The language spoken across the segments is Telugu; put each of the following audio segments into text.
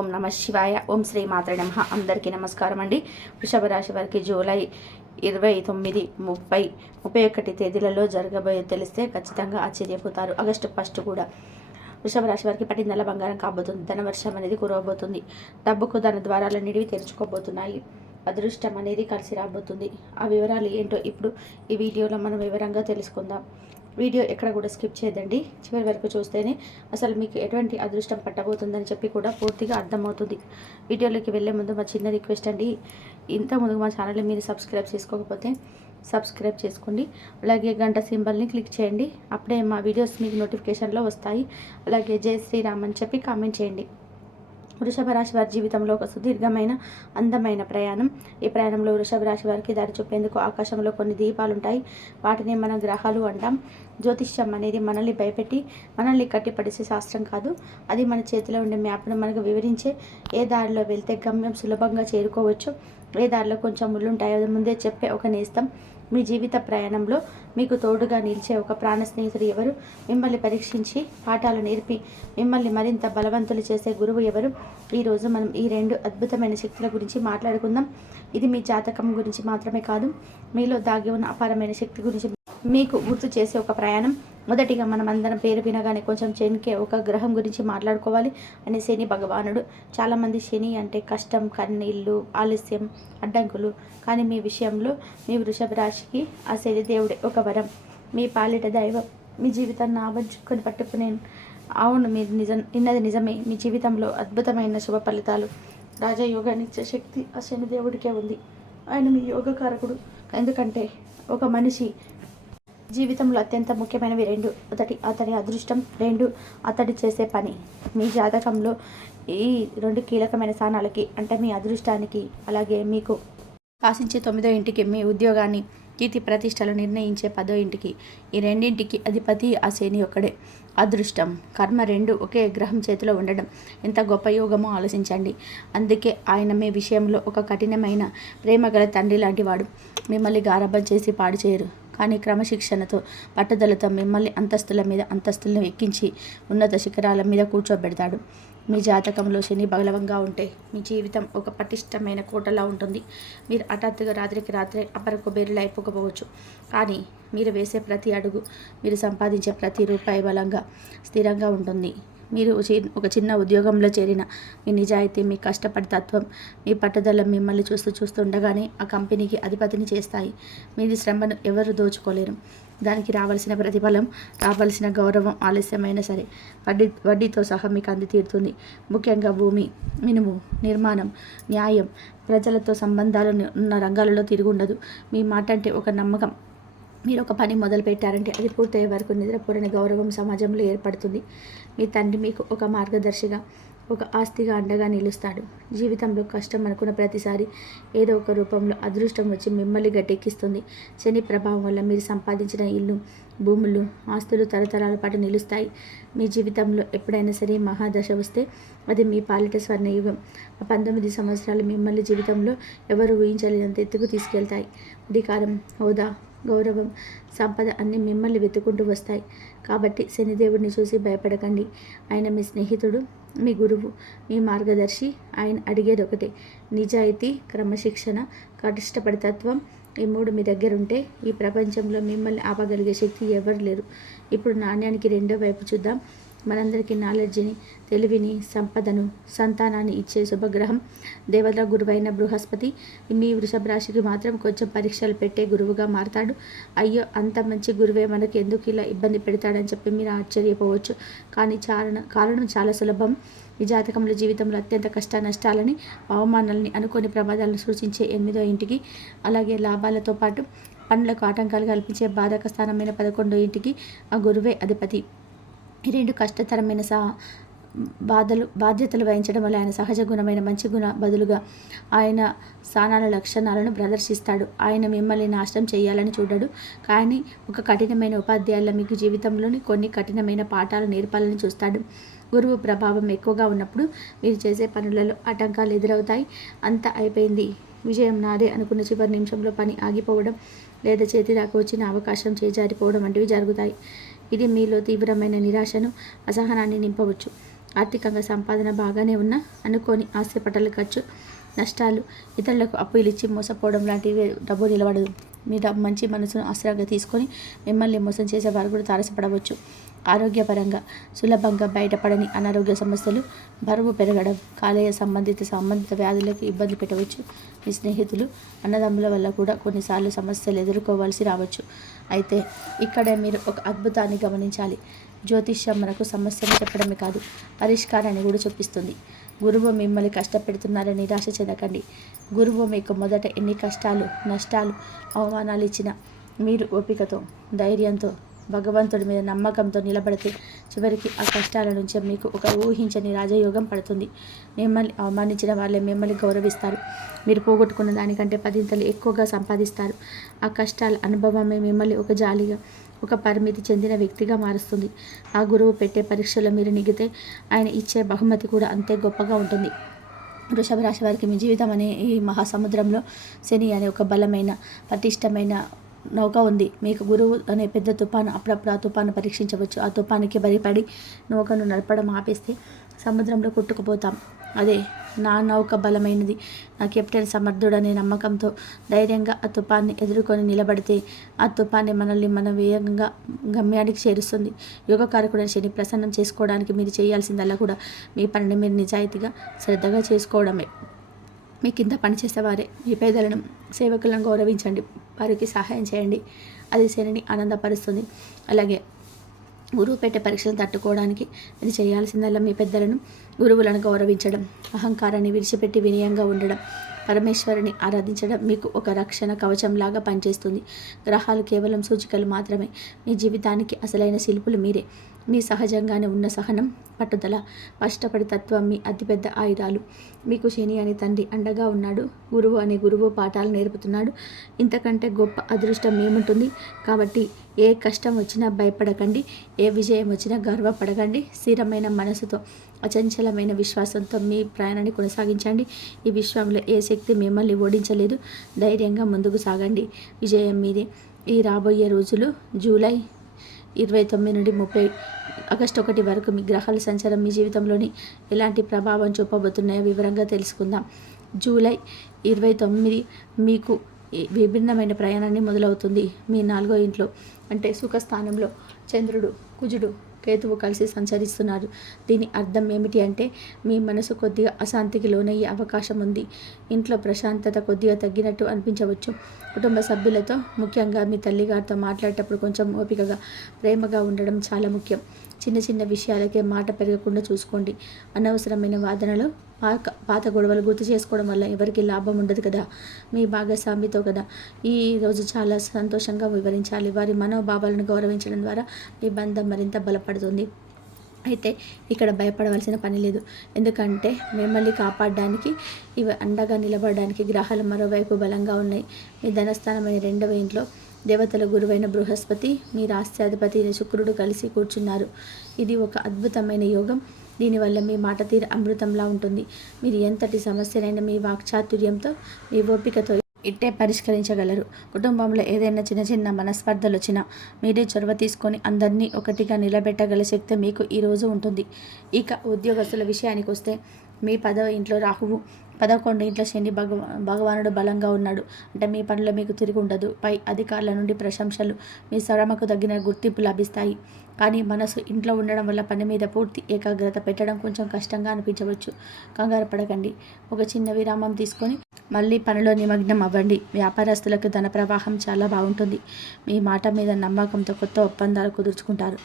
ఓం నమ శివాయ. ఓం శ్రీ మాత్రే నమః. అందరికీ నమస్కారం అండి. వృషభ రాశి వారికి జూలై 29, 30, 31 తేదీలలో జరగబోయే తెలిస్తే ఖచ్చితంగా ఆశ్చర్యపోతారు. ఆగస్టు 1 కూడా వృషభ రాశి వారికి పట్టిందల బంగారం కాబోతుంది. ధనవర్షం అనేది కురవబోతుంది. డబ్బుకు ధన ద్వారాలన్నిటివి తెరుచుకోబోతున్నాయి. అదృష్టం అనేది కలిసి రాబోతుంది. ఆ వివరాలు ఏంటో ఇప్పుడు ఈ వీడియోలో మనం వివరంగా తెలుసుకుందాం. వీడియో ఎక్కడ కూడా స్కిప్ చేయదండి. చివరి వరకు చూస్తేనే అసలు మీకు ఎటువంటి అదృష్టం పట్టబోతుందని చెప్పి కూడా పూర్తిగా అర్థమవుతుంది. వీడియోలోకి వెళ్ళే ముందు మా చిన్న రిక్వెస్ట్ అండి, ఇంత ముందు మా ఛానల్ని మీరు సబ్స్క్రైబ్ చేసుకోకపోతే సబ్స్క్రైబ్ చేసుకోండి. అలాగే గంట సింబల్ని క్లిక్ చేయండి. అప్పుడే మా వీడియోస్ మీకు నోటిఫికేషన్లో వస్తాయి. అలాగే జై శ్రీరామ్ అని చెప్పి కామెంట్ చేయండి. వృషభ రాశి వారి జీవితంలో ఒక సుదీర్ఘమైన అందమైన ప్రయాణం. ఈ ప్రయాణంలో వృషభ రాశి వారికి దారి చూపేందుకు ఆకాశంలో కొన్ని దీపాలు ఉంటాయి. వాటిని మనం గ్రహాలు అంటాం. జ్యోతిష్యం అనేది మనల్ని భయపెట్టి మనల్ని కట్టిపడేసే శాస్త్రం కాదు. అది మన చేతిలో ఉండే మ్యాప్ను మనకు వివరించే, ఏ దారిలో వెళ్తే గమ్యం సులభంగా చేరుకోవచ్చు, ఏ దారిలో కొంచెం ముళ్ళుంటాయో అది ముందే చెప్పే ఒక నేస్తం. మీ జీవిత ప్రయాణంలో మీకు తోడుగా నిలిచే ఒక ప్రాణ స్నేహితుడు ఎవరు? మిమ్మల్ని పరీక్షించి పాఠాలు నేర్పి మిమ్మల్ని మరింత బలవంతులు చేసే గురువు ఎవరు? ఈరోజు మనం ఈ 2 అద్భుతమైన శక్తుల గురించి మాట్లాడుకుందాం. ఇది మీ జాతకం గురించి మాత్రమే కాదు, మీలో దాగి ఉన్న అపారమైన శక్తి గురించి మీకు గుర్తు చేసే ఒక ప్రయాణం. మొదటిగా మనం అందరం పేరు వినగానే కొంచెం చెనికే ఒక గ్రహం గురించి మాట్లాడుకోవాలి. అని శని భగవానుడు. చాలామంది శని అంటే కష్టం, కన్నీళ్ళు, ఆలస్యం, అడ్డంకులు. కానీ మీ విషయంలో మీ వృషభ రాశికి ఆ శని దేవుడే ఒక వరం, మీ పాలిట దైవం. మీ జీవితాన్ని ఆవంచుకొని పట్టుకునే అవును, మీరు విన్నది నిజమే. మీ జీవితంలో అద్భుతమైన శుభ ఫలితాలు, రాజయోగాన్నిచ్చే శక్తి ఆ శని దేవుడికే ఉంది. ఆయన మీ యోగకారకుడు. ఎందుకంటే ఒక మనిషి జీవితంలో అత్యంత ముఖ్యమైనవి 2. ఒకటి అతని అదృష్టం, 2 అతడి చేసే పని. మీ జాతకంలో ఈ 2 కీలకమైన స్థానాలకి, అంటే మీ అదృష్టానికి అలాగే మీకు ఆశించే 9వ ఇంటికి, మీ ఉద్యోగాన్ని, కీర్తి ప్రతిష్టలు నిర్ణయించే 10వ ఇంటికి, ఈ రెండింటికి అధిపతి ఆ శని ఒక్కడే. అదృష్టం, కర్మ 2 ఒకే గ్రహం చేతిలో ఉండడం ఎంత గొప్ప యోగమో ఆలోచించండి. అందుకే ఆయన మీ విషయంలో ఒక కఠినమైన ప్రేమగల తండ్రి లాంటి వాడు. మిమ్మల్ని గారాబం చేసి పాడు చేయరు, కానీ క్రమశిక్షణతో, పట్టుదలతో మిమ్మల్ని అంతస్తుల మీద అంతస్తులను ఎక్కించి ఉన్నత శిఖరాల మీద కూర్చోబెడతాడు. మీ జాతకంలో శని బలవంగా ఉంటే మీ జీవితం ఒక పటిష్టమైన కోటలా ఉంటుంది. మీరు హఠాత్తుగా రాత్రికి రాత్రే అపర కుబేరులు అయిపోకపోవచ్చు, కానీ మీరు వేసే ప్రతి అడుగు, మీరు సంపాదించే ప్రతి రూపాయి బలంగా, స్థిరంగా ఉంటుంది. మీరు ఒక చిన్న ఉద్యోగంలో చేరిన మీ నిజాయితీ, మీ కష్టపడి తత్వం, మీ పట్టుదల మిమ్మల్ని చూస్తుండగానే ఆ కంపెనీకి అధిపతిని చేస్తాయి. మీది శ్రమను ఎవరు దోచుకోలేరు. దానికి రావాల్సిన ప్రతిఫలం, రావాల్సిన గౌరవం ఆలస్యమైనా సరే వడ్డీతో సహా మీకు అంది తీరుతుంది. ముఖ్యంగా భూమి, ఇనుము, నిర్మాణం, న్యాయం, ప్రజలతో సంబంధాలు ఉన్న రంగాలలో తిరుగుండదు. మీ మాట అంటే ఒక నమ్మకం. మీరు ఒక పని మొదలు పెట్టారంటే అది పూర్తయ్యే వరకు నిద్రపోరని గౌరవం సమాజంలో ఏర్పడుతుంది. మీ తండ్రి మీకు ఒక మార్గదర్శిగా, ఒక ఆస్తిగా అండగా నిలుస్తాడు. జీవితంలో కష్టం అనుకున్న ప్రతిసారి ఏదో ఒక రూపంలో అదృష్టం వచ్చి మిమ్మల్ని గట్టెక్కిస్తుంది. శని ప్రభావం వల్ల మీరు సంపాదించిన ఇల్లు, భూములు, ఆస్తులు తరతరాల పాటు నిలుస్తాయి. మీ జీవితంలో ఎప్పుడైనా సరే మహాదశ వస్తే అది మీ పాలిట స్వర్ణయుగం. ఆ 19 సంవత్సరాలు మిమ్మల్ని జీవితంలో ఎవరు ఊహించలేనంత ఎత్తుకు తీసుకెళ్తాయి. అధికారం, హోదా, గౌరవం, సంపద అన్నీ మిమ్మల్ని వెతుకుంటూ వస్తాయి. కాబట్టి శనిదేవుడిని చూసి భయపడకండి. ఆయన మీ స్నేహితుడు, మీ గురువు, మీ మార్గదర్శి. ఆయన అడిగేది ఒకటే, నిజాయితీ, క్రమశిక్షణ, కష్టపడి తత్వం. ఈ 3 మీ దగ్గర ఉంటే ఈ ప్రపంచంలో మిమ్మల్ని ఆపగలిగే శక్తి ఎవరు లేరు. ఇప్పుడు నాణ్యానికి 2వ వైపు చూద్దాం. మనందరికీ నాలెడ్జిని, తెలివిని, సంపదను, సంతానాన్ని ఇచ్చే శుభగ్రహం దేవతల గురువైన బృహస్పతి మీ వృషభ రాశికి మాత్రం కొంచెం పరీక్షలు పెట్టే గురువుగా మారతాడు. అయ్యో, అంత మంచి గురువే మనకు ఎందుకు ఇలా ఇబ్బంది పెడతాడని చెప్పి మీరు ఆశ్చర్యపోవచ్చు. కానీ కారణం చాలా సులభం. ఈ జాతకంలో జీవితంలో అత్యంత కష్ట నష్టాలని, అవమానాలని, అనుకోని ప్రమాదాలను సూచించే 8వ ఇంటికి, అలాగే లాభాలతో పాటు పనులకు ఆటంకాలు కల్పించే బాధక స్థానమైన 11వ ఇంటికి ఆ గురువే అధిపతి. ఈ 2 కష్టతరమైన బాధ్యతలు వహించడం వల్ల ఆయన సహజ గుణమైన మంచి బదులుగా ఆయన స్థానాల లక్షణాలను ప్రదర్శిస్తాడు. ఆయన మిమ్మల్ని నాశనం చేయాలని చూడడు, కానీ ఒక కఠినమైన ఉపాధ్యాయుల మీకు జీవితంలోని కొన్ని కఠినమైన పాఠాలు నేర్పాలని చూస్తాడు. గురువు ప్రభావం ఎక్కువగా ఉన్నప్పుడు మీరు చేసే పనులలో ఆటంకాలు ఎదురవుతాయి. అంతా అయిపోయింది, విజయం నాదే అనుకున్న చివరి నిమిషంలో పని ఆగిపోవడం, లేదా చేతి దాకా వచ్చిన అవకాశం చేజారిపోవడం వంటివి జరుగుతాయి. ఇది మీలో తీవ్రమైన నిరాశను, అసహనాన్ని నింపవచ్చు. ఆర్థికంగా సంపాదన బాగానే ఉన్నా అనుకోని ఆస్తిపట్టాల ఖర్చు, నష్టాలు, ఇతరులకు అప్పులు ఇచ్చి మోసపోవడం లాంటివి డబ్బు నిలబడదు. మీ మంచి మనసును ఆసరాగా తీసుకొని మిమ్మల్ని మోసం చేసే వారు కూడా తారసపడవచ్చు. ఆరోగ్యపరంగా సులభంగా బయటపడని అనారోగ్య సమస్యలు, బరువు పెరగడం, కాలేయ సంబంధిత వ్యాధులకు ఇబ్బంది పెట్టవచ్చు. మీ స్నేహితులు, అన్నదమ్ముల వల్ల కూడా కొన్నిసార్లు సమస్యలు ఎదుర్కోవాల్సి రావచ్చు. అయితే ఇక్కడే మీరు ఒక అద్భుతాన్ని గమనించాలి. జ్యోతిష్యం మనకు సమస్యను చెప్పడమే కాదు, పరిష్కారాన్ని కూడా చూపిస్తుంది. గురువు మిమ్మల్ని కష్టపెడుతున్నారని నిరాశ చెందకండి. గురువు మీకు మొదట ఎన్ని కష్టాలు, నష్టాలు, అవమానాలు ఇచ్చినా మీరు ఓపికతో, ధైర్యంతో, భగవంతుడి మీద నమ్మకంతో నిలబడితే చివరికి ఆ కష్టాల నుంచి మీకు ఒక ఊహించని రాజయోగం పడుతుంది. మిమ్మల్ని అవమానించిన వాళ్ళే మిమ్మల్ని గౌరవిస్తారు. మీరు పోగొట్టుకున్న దానికంటే 10 ఎక్కువగా సంపాదిస్తారు. ఆ కష్టాల అనుభవమే మిమ్మల్ని ఒక జాలిగా, ఒక పరిమితి చెందిన వ్యక్తిగా మారుస్తుంది. ఆ గురువు పెట్టే పరీక్షలో మీరు నెగితే ఆయన ఇచ్చే బహుమతి కూడా అంతే గొప్పగా ఉంటుంది. వృషభ రాశి వారికి మీ జీవితం అనే ఈ మహాసముద్రంలో శని అనే ఒక బలమైన, పటిష్టమైన నౌక ఉంది. మీకు గురువు అనే పెద్ద తుఫాను అప్పుడప్పుడు ఆ తుఫాను పరీక్షించవచ్చు. ఆ తుఫానుకి భయపడి నౌకను నడపడం ఆపేస్తే సముద్రంలో కొట్టుకుపోతాం. అదే నా నౌక బలమైనది, నా కెప్టెన్ సమర్థుడనే నమ్మకంతో ధైర్యంగా ఆ తుఫాన్ని ఎదుర్కొని నిలబడితే ఆ తుఫాన్ని మనల్ని మన వేగంగా గమ్యానికి చేరుస్తుంది. యోగకారకుడైన శని ప్రసన్నం చేసుకోవడానికి మీరు చేయాల్సిందల్లా కూడా మీ పనిని మీరు నిజాయితీగా, శ్రద్ధగా చేసుకోవడమే. మీ కింద పనిచేసేవారే, మీ పేదలను, సేవకులను గౌరవించండి, వారికి సహాయం చేయండి. అది శనిని ఆనందపరుస్తుంది. అలాగే గురువు పెట్టే పరీక్షలను తట్టుకోవడానికి మీరు చేయాల్సిందల్లా మీ పెద్దలను, గురువులను గౌరవించడం, అహంకారాన్ని విడిచిపెట్టి వినయంగా ఉండడం, పరమేశ్వరుని ఆరాధించడం మీకు ఒక రక్షణ కవచంలాగా పనిచేస్తుంది. గ్రహాలు కేవలం సూచికలు మాత్రమే. మీ జీవితానికి అసలైన శిల్పులు మీరే. మీ సహజంగానే ఉన్న సహనం, పట్టుదల, కష్టపడి తత్వం మీ అతిపెద్ద ఆయుధాలు. మీకు శని అనే తండ్రి అండగా ఉన్నాడు. గురువు అనే గురువు పాఠాలు నేర్పుతున్నాడు. ఇంతకంటే గొప్ప అదృష్టం ఏముంటుంది? కాబట్టి ఏ కష్టం వచ్చినా భయపడకండి, ఏ విజయం వచ్చినా గర్వపడకండి. స్థిరమైన మనసుతో, అచంచలమైన విశ్వాసంతో మీ ప్రయాణాన్ని కొనసాగించండి. ఈ విశ్వంలో ఏ శక్తి మిమ్మల్ని ఓడించలేదు. ధైర్యంగా ముందుకు సాగండి. విజయం మీదే. ఈ రాబోయే రోజులు జూలై 29 నుండి 30 ఆగస్టు 1 వరకు మీ గ్రహాల సంచారం మీ జీవితంలోని ఎలాంటి ప్రభావం చూపబోతున్నాయో వివరంగా తెలుసుకుందాం. జూలై 29 మీకు విభిన్నమైన ప్రయాణాన్ని మొదలవుతుంది. మీ 4వ ఇంట్లో అంటే సుఖస్థానంలో చంద్రుడు, కుజుడు, కేతువు కలిసి సంచరిస్తున్నారు. దీని అర్థం ఏమిటి అంటే మీ మనసు కొద్దిగా అశాంతికి లోనయ్యే అవకాశం ఉంది. ఇంట్లో ప్రశాంతత కొద్దిగా తగ్గినట్టు అనిపించవచ్చు. కుటుంబ సభ్యులతో, ముఖ్యంగా మీ తల్లిగారితో మాట్లాడేటప్పుడు కొంచెం ఓపికగా, ప్రేమగా ఉండడం చాలా ముఖ్యం. చిన్న చిన్న విషయాలకే మాట పెరగకుండా చూసుకోండి. అనవసరమైన వాదనలు, పాత గొడవలు గుర్తు చేసుకోవడం వల్ల ఎవరికి లాభం ఉండదు కదా. మీ భాగస్వామితో కదా ఈ రోజు చాలా సంతోషంగా వివరించాలి. వారి మనోభావాలను గౌరవించడం ద్వారా మీ బంధం మరింత బలపడుతుంది. అయితే ఇక్కడ భయపడవలసిన పని లేదు. ఎందుకంటే మిమ్మల్ని కాపాడడానికి, ఇవి అండగా నిలబడడానికి గ్రహాలు మరోవైపు బలంగా ఉన్నాయి. మీ ధనస్థానమైన 2వ ఇంట్లో దేవతల గురువైన బృహస్పతి, మీ రాష్ట్రాధిపతి అయిన శుక్రుడు కలిసి కూర్చున్నారు. ఇది ఒక అద్భుతమైన యోగం. దీనివల్ల మీ మాట తీరు అమృతంలా ఉంటుంది. మీరు ఎంతటి సమస్యనైనా మీ వాక్చాతుర్యంతో, మీ ఓపికతో ఇట్టే పరిష్కరించగలరు. కుటుంబంలో ఏదైనా చిన్న చిన్న మనస్పర్ధలు వచ్చినా మీరే చొరవ తీసుకొని అందరినీ ఒకటిగా నిలబెట్టగల శక్తి మీకు ఈరోజు ఉంటుంది. ఇక ఉద్యోగస్తుల విషయానికి వస్తే మీ 10వ ఇంట్లో రాహువు, 11 ఇంట్లో శని భగవానుడు బలంగా ఉన్నాడు. అంటే మీ పనిలో మీకు తిరిగి ఉండదు. పై అధికారుల నుండి ప్రశంసలు, మీ శ్రమకు తగిన గుర్తింపు లభిస్తాయి. కానీ మనసు ఇంట్లో ఉండడం వల్ల పని మీద పూర్తి ఏకాగ్రత పెట్టడం కొంచెం కష్టంగా అనిపించవచ్చు. కంగారు పడకండి. ఒక చిన్న విరామం తీసుకొని మళ్ళీ పనిలో నిమగ్నం అవ్వండి. వ్యాపారస్తులకు ధన ప్రవాహం చాలా బాగుంటుంది. మీ మాట మీద నమ్మకంతో కొత్త ఒప్పందాలు కుదుర్చుకుంటారు.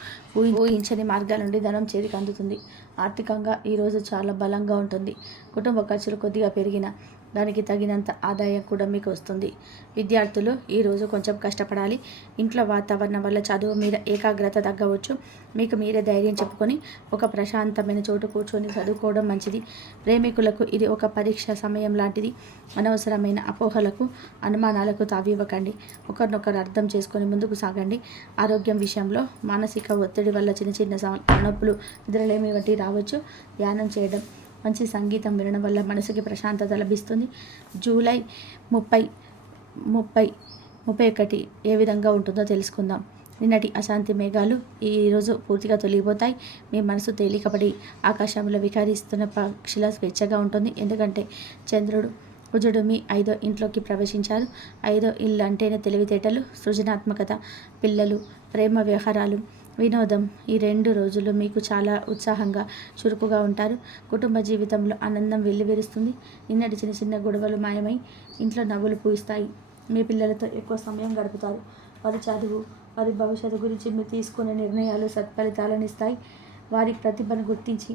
ఊహించని మార్గాల నుండి ధనం చేతికి అందుతుంది. ఆర్థికంగా ఈరోజు చాలా బలంగా ఉంటుంది. కుటుంబ ఖర్చులు కొద్దిగా పెరిగినా దానికి తగినంత ఆదాయం కూడా మీకు వస్తుంది. విద్యార్థులు ఈరోజు కొంచెం కష్టపడాలి. ఇంట్లో వాతావరణం వల్ల చదువు మీద ఏకాగ్రత తగ్గవచ్చు. మీకు మీరే ధైర్యం చెప్పుకొని ఒక ప్రశాంతమైన చోటు కూర్చొని చదువుకోవడం మంచిది. ప్రేమికులకు ఇది ఒక పరీక్ష సమయం లాంటిది. అనవసరమైన అపోహలకు, అనుమానాలకు తావివ్వకండి. ఒకరినొకరు అర్థం చేసుకొని ముందుకు సాగండి. ఆరోగ్యం విషయంలో మానసిక ఒత్తిడి వల్ల చిన్న చిన్న నొప్పులు, నిద్రలేమి వంటివి రావచ్చు. ధ్యానం చేయడం, మంచి సంగీతం వినడం వల్ల మనసుకి ప్రశాంతత లభిస్తుంది. జూలై 30, 31 ఏ విధంగా ఉంటుందో తెలుసుకుందాం. నిన్నటి అశాంతి మేఘాలు ఈరోజు పూర్తిగా తొలగిపోతాయి. మీ మనసు తేలికపడి ఆకాశంలో విహరిస్తున్న పక్షిలా స్వేచ్ఛగా ఉంటుంది. ఎందుకంటే చంద్రుడు కుజుడు మీ 5వ ఇంట్లోకి ప్రవేశించారు. 5వ ఇల్లు అంటేనే తెలివితేటలు, సృజనాత్మకత, పిల్లలు, ప్రేమ వ్యవహారాలు, వినోదం. ఈ 2 రోజులు మీకు చాలా ఉత్సాహంగా చురుకుగా ఉంటారు. కుటుంబ జీవితంలో ఆనందం వెల్లివిరుస్తుంది. నిన్నటి చిన్న చిన్న గొడవలు మాయమై ఇంట్లో నవ్వులు పూయిస్తాయి. మీ పిల్లలతో ఎక్కువ సమయం గడుపుతారు. వారి చదువు, వారి భవిష్యత్తు గురించి మీరు తీసుకునే నిర్ణయాలు సత్ఫలితాలను ఇస్తాయి. వారి ప్రతిభను గుర్తించి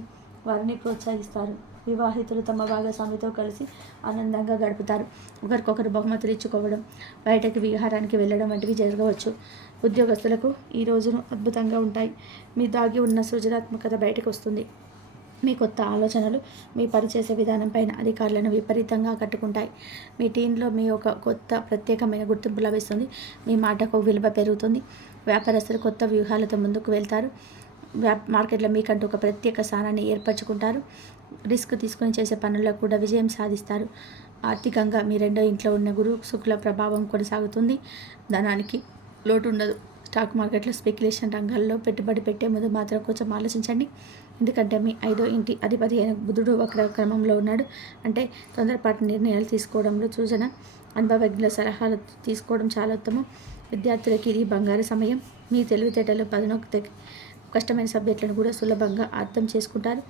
వారిని ప్రోత్సహిస్తారు. వివాహితులు తమ భాగస్వామితో కలిసి ఆనందంగా గడుపుతారు. ఒకరికొకరు బహుమతులు ఇచ్చుకోవడం, బయటకి విహారానికి వెళ్ళడం వంటివి జరగవచ్చు. ఉద్యోగస్తులకు ఈ రోజును అద్భుతంగా ఉంటాయి. మీ దాగి ఉన్న సృజనాత్మకత బయటకు వస్తుంది. మీ కొత్త ఆలోచనలు మీ పనిచేసే విధానం పైన అధికారులను విపరీతంగా ఆకట్టుకుంటాయి. మీ టీంలో మీ ఒక కొత్త ప్రత్యేకమైన గుర్తింపు లభిస్తుంది. మీ మాటకు విలువ పెరుగుతుంది. వ్యాపారస్తులు కొత్త వ్యూహాలతో ముందుకు వెళ్తారు. మార్కెట్లో మీకంటూ ఒక ప్రత్యేక స్థానాన్ని ఏర్పరచుకుంటారు. రిస్క్ తీసుకుని చేసే పనుల్లో కూడా విజయం సాధిస్తారు. ఆర్థికంగా మీ 2వ ఇంట్లో ఉన్న గురు శుక్ల ప్రభావం కొనసాగుతుంది. ధనానికి లోటు ఉండదు. స్టాక్ మార్కెట్లో స్పెక్యులేషన్ రంగాల్లో పెట్టుబడి పెట్టే ముందు మాత్రం కొంచెం ఆలోచించండి. ఎందుకంటే మీ 5వ ఇంటి అధిపతి అయిన బుధుడు వక్ర క్రమంలో ఉన్నాడు. అంటే తొందరపాటు నిర్ణయాలు తీసుకోవడంలో సూచన. అనుభవజ్ఞుల సలహాలు తీసుకోవడం చాలా ఉత్తమం. విద్యార్థులకి ఇది బంగారు సమయం. మీ తెలివితేటలు పదునొక్కి కష్టమైన సబ్జెక్టులను కూడా సులభంగా అర్థం చేసుకుంటారు.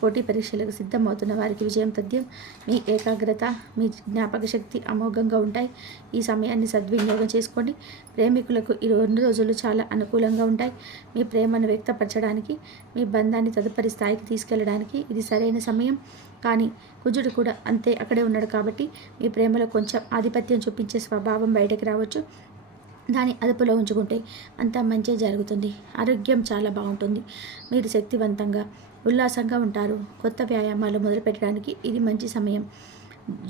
పోటీ పరీక్షలకు సిద్ధమవుతున్న వారికి విజయం తథ్యం. మీ ఏకాగ్రత, మీ జ్ఞాపక శక్తి అమోఘంగా ఉంటాయి. ఈ సమయాన్ని సద్వినియోగం చేసుకోండి. ప్రేమికులకు ఈ 2 రోజులు చాలా అనుకూలంగా ఉంటాయి. మీ ప్రేమను వ్యక్తపరచడానికి, మీ బంధాన్ని తదుపరి స్థాయికి తీసుకెళ్లడానికి ఇది సరైన సమయం. కానీ కుజుడు కూడా అంతే అక్కడే ఉన్నాడు కాబట్టి మీ ప్రేమలో కొంచెం ఆధిపత్యం చూపించే స్వభావం బయటకు రావచ్చు. దాన్ని అదుపులో ఉంచుకుంటే అంతా మంచి జరుగుతుంది. ఆరోగ్యం చాలా బాగుంటుంది. మీరు శక్తివంతంగా, ఉల్లాసంగా ఉంటారు. కొత్త వ్యాయామాలు మొదలుపెట్టడానికి ఇది మంచి సమయం.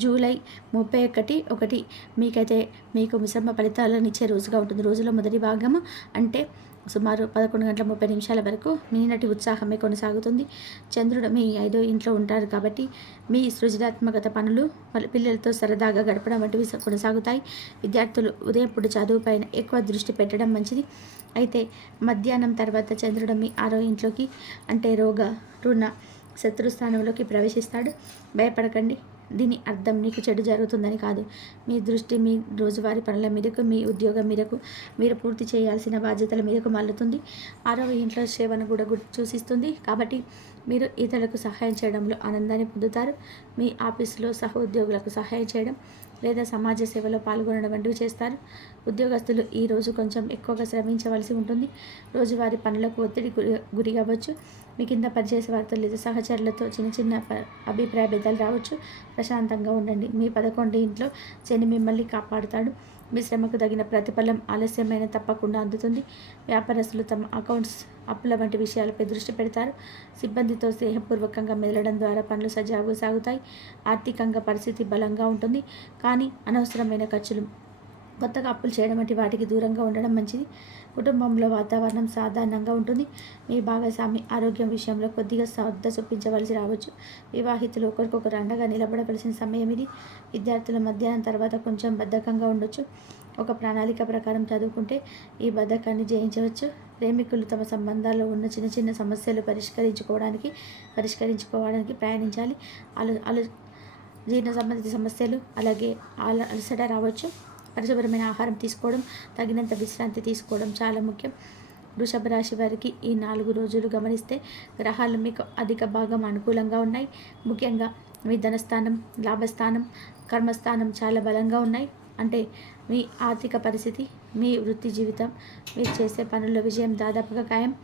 జూలై 31 మీకు మిశ్రమ ఫలితాలను ఇచ్చే రోజుగా ఉంటుంది. రోజులో మొదటి భాగము అంటే సుమారు 11:30 వరకు మీ నిన్నటి ఉత్సాహమే కొనసాగుతుంది. చంద్రుడు మీ 5వ ఇంట్లో ఉంటారు కాబట్టి మీ సృజనాత్మకత పనులు, పిల్లలతో సరదాగా గడపడం వంటివి కొనసాగుతాయి. విద్యార్థులు ఉదయం పూట చదువుపైన ఎక్కువ దృష్టి పెట్టడం మంచిది. అయితే మధ్యాహ్నం తర్వాత చంద్రుడు మీ 6వ ఇంట్లోకి అంటే రోగ, రుణ, శత్రుస్థానంలోకి ప్రవేశిస్తాడు. భయపడకండి. దీని అర్థం మీకు చెడు జరుగుతుందని కాదు. మీ దృష్టి మీ రోజువారీ పనుల మీదకు, మీ ఉద్యోగం మీదకు, మీరు పూర్తి చేయాల్సిన బాధ్యతల మీదకు మళ్ళుతుంది. 6వ ఇంట్లో సేవను కూడా సూచిస్తుంది కాబట్టి మీరు ఇతరులకు సహాయం చేయడంలో ఆనందాన్ని పొందుతారు. మీ ఆఫీసులో సహోద్యోగులకు సహాయం చేయడం లేదా సమాజ సేవలో పాల్గొనడం వంటివి చేస్తారు. ఉద్యోగస్తులు ఈ రోజు కొంచెం ఎక్కువగా శ్రమించవలసి ఉంటుంది. రోజువారీ పనులకు ఒత్తిడి గురి అవ్వచ్చు. మీ కింద పనిచేసే వారితో లేదా సహచరులతో చిన్న చిన్న అభిప్రాయ భేదాలు రావచ్చు. ప్రశాంతంగా ఉండండి. మీ 11వ ఇంట్లో శని మిమ్మల్ని కాపాడుతాడు. మీ శ్రమకు తగిన ప్రతిఫలం ఆలస్యమైన తప్పకుండా అందుతుంది. వ్యాపారస్తులు తమ అకౌంట్స్, అప్పుల వంటి విషయాలపై దృష్టి పెడతారు. సిబ్బందితో స్నేహపూర్వకంగా మెదలడం ద్వారా పనులు సజావుగా సాగుతాయి. ఆర్థికంగా పరిస్థితి బలంగా ఉంటుంది. కానీ అనవసరమైన ఖర్చులు, కొత్తగా అప్పులు చేయడం వంటి వాటికి దూరంగా ఉండడం మంచిది. కుటుంబంలో వాతావరణం సాధారణంగా ఉంటుంది. మీ భాగస్వామి ఆరోగ్యం విషయంలో కొద్దిగా శ్రద్ధ చూపించవలసి రావచ్చు. వివాహితులు ఒకరికొకరు అండగా నిలబడవలసిన సమయం ఇది. విద్యార్థుల మధ్యాహ్నం తర్వాత కొంచెం బద్ధకంగా ఉండొచ్చు. ఒక ప్రణాళిక ప్రకారం చదువుకుంటే ఈ బద్ధకాన్ని జయించవచ్చు. ప్రేమికులు తమ సంబంధాల్లో ఉన్న చిన్న చిన్న సమస్యలు పరిష్కరించుకోవడానికి ప్రయాణించాలి. జీర్ణ సంబంధిత సమస్యలు, అలాగే అలసట రావచ్చు. పరిశుభ్రమైన ఆహారం తీసుకోవడం, తగినంత విశ్రాంతి తీసుకోవడం చాలా ముఖ్యం. వృషభ రాశి వారికి ఈ 4 రోజులు గమనిస్తే గ్రహాలు మీకు అధిక భాగం అనుకూలంగా ఉన్నాయి. ముఖ్యంగా మీ ధనస్థానం, లాభస్థానం, కర్మస్థానం చాలా బలంగా ఉన్నాయి. అంటే మీ ఆర్థిక పరిస్థితి, మీ వృత్తి జీవితం, మీరు చేసే పనుల్లో విజయం దాదాపుగా ఖాయం.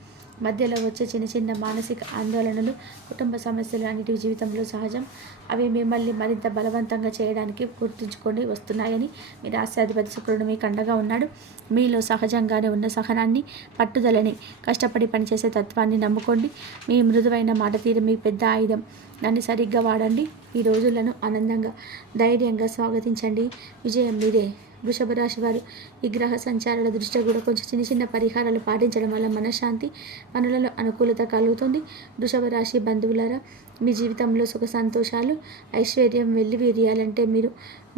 మధ్యలో వచ్చే చిన్న చిన్న మానసిక ఆందోళనలు, కుటుంబ సమస్యలు అన్నిటి జీవితంలో సహజం. అవి మిమ్మల్ని మరింత బలవంతంగా చేయడానికి గుర్తుంచుకొని వస్తున్నాయని. మీ రాష్ట్రాధిపతి శుక్రుడు మీకు అండగా ఉన్నాడు. మీలో సహజంగానే ఉన్న సహనాన్ని, పట్టుదలని, కష్టపడి పనిచేసే తత్వాన్ని నమ్ముకోండి. మీ మృదువైన మాట తీరు మీ పెద్ద ఆయుధం. దాన్ని సరిగ్గా వాడండి. ఈ రోజులను ఆనందంగా, ధైర్యంగా స్వాగతించండి. విజయం మీదే. వృషభ రాశి వారు ఈ గ్రహ సంచారాల దృష్ట్యా కూడా కొంచెం చిన్న చిన్న పరిహారాలు పాటించడం వల్ల మనశ్శాంతి, పనులలో అనుకూలత కలుగుతుంది. వృషభ రాశి బంధువులారా, మీ జీవితంలో సుఖ సంతోషాలు ఐశ్వర్యం వెల్లివిరియాలంటే మీరు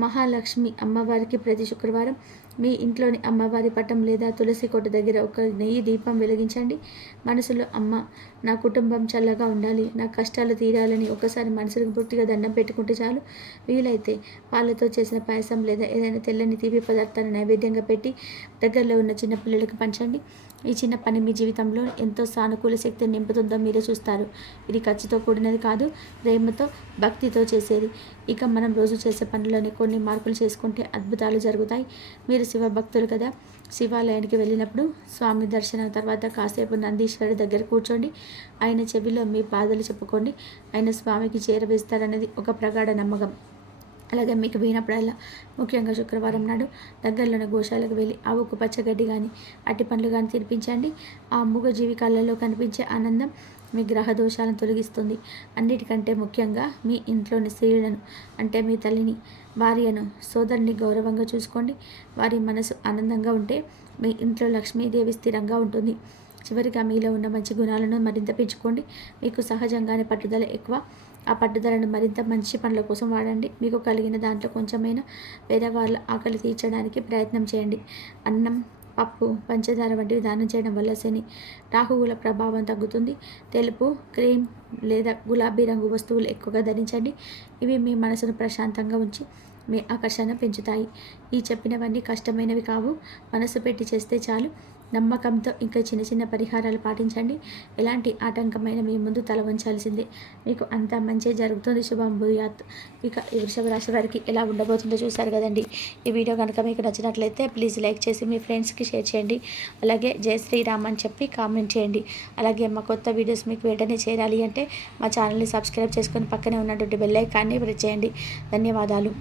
మహాలక్ష్మి అమ్మవారికి ప్రతి శుక్రవారం మీ ఇంట్లోని అమ్మవారి పటం లేదా తులసి కోట దగ్గర ఒక నెయ్యి దీపం వెలిగించండి. మనసులో అమ్మ నా కుటుంబం చల్లగా ఉండాలి, నా కష్టాలు తీరాలని ఒకసారి మనసుకు పూర్తిగా దండం పెట్టుకుంటే చాలు. వీలైతే పాలతో చేసిన పాయసం లేదా ఏదైనా తెల్లని తీపి పదార్థాన్ని నైవేద్యంగా పెట్టి దగ్గరలో ఉన్న చిన్న పిల్లలకు పంచండి. ఈ చిన్న పని మీ జీవితంలో ఎంతో సానుకూల శక్తిని నింపుతుందో మీరే చూస్తారు. ఇది ఖర్చుతో కూడినది కాదు, ప్రేమతో భక్తితో చేసేది. ఇక మనం రోజు చేసే పనుల్లోనే కొన్ని మార్పులు చేసుకుంటే అద్భుతాలు జరుగుతాయి. మీరు శివ భక్తులు కదా, శివాలయానికి వెళ్ళినప్పుడు స్వామి దర్శనం తర్వాత కాసేపు నందీశ్వరుడి దగ్గర కూర్చోండి. ఆయన చెవిలో మీ బాధలు చెప్పుకోండి. ఆయన స్వామికి చేరవేస్తారనేది ఒక ప్రగాఢ నమ్మకం. అలాగే మీకు వీనప్పుడల్లా ముఖ్యంగా శుక్రవారం నాడు దగ్గరలోని గోశాలకు వెళ్ళి ఆవుకు పచ్చగడ్డి కానీ అట్టి పండ్లు కానీ తినిపించండి. ఆ మూగ జీవి కళ్ళల్లో కనిపించే ఆనందం మీ గ్రహ దోషాలను తొలగిస్తుంది. అన్నిటికంటే ముఖ్యంగా మీ ఇంట్లోని స్త్రీలను అంటే మీ తల్లిని, భార్యను, సోదరుని గౌరవంగా చూసుకోండి. వారి మనసు ఆనందంగా ఉంటే మీ ఇంట్లో లక్ష్మీదేవి స్థిరంగా ఉంటుంది. చివరిగా మీలో ఉన్న మంచి గుణాలను మరింత పెంచుకోండి. మీకు సహజంగానే పట్టుదల ఎక్కువ. ఆ పట్టుదలను మరింత మంచి పనుల కోసం వాడండి. మీకు కలిగిన దాంట్లో కొంచెమైనా పేదవాళ్ళ ఆకలి తీర్చడానికి ప్రయత్నం చేయండి. అన్నం, పప్పు, పంచదార వంటివి దానం చేయడం వల్ల శని, రాహువుల ప్రభావం తగ్గుతుంది. తెలుపు, క్రీమ్ లేదా గులాబీ రంగు వస్తువులు ఎక్కువగా ధరించండి. ఇవి మీ మనసును ప్రశాంతంగా ఉంచి మీ ఆకర్షణ పెంచుతాయి. ఈ చెప్పినవన్నీ కష్టమైనవి కావు. మనసు పెట్టి చేస్తే చాలు. నమ్మకంతో ఇంకా చిన్న చిన్న పరిహారాలు పాటించండి. ఎలాంటి ఆటంకమైన మీ ముందు తల వంచాల్సిందే. మీకు అంతా మంచి జరుగుతుంది. శుభం భూయాత్. ఇక ఈ వృషభ రాశి వారికి ఎలా ఉండబోతుందో చూశారు కదండి. ఈ వీడియో కనుక మీకు నచ్చినట్లయితే ప్లీజ్ లైక్ చేసి మీ ఫ్రెండ్స్కి షేర్ చేయండి. అలాగే జై శ్రీరామ్ అని చెప్పి కామెంట్ చేయండి. అలాగే మా కొత్త వీడియోస్ మీకు వెంటనే చేరాలి అంటే మా ఛానల్ని సబ్స్క్రైబ్ చేసుకొని పక్కనే ఉన్నటువంటి బెల్ ఐకాన్ని ప్రెస్ చేయండి. ధన్యవాదాలు.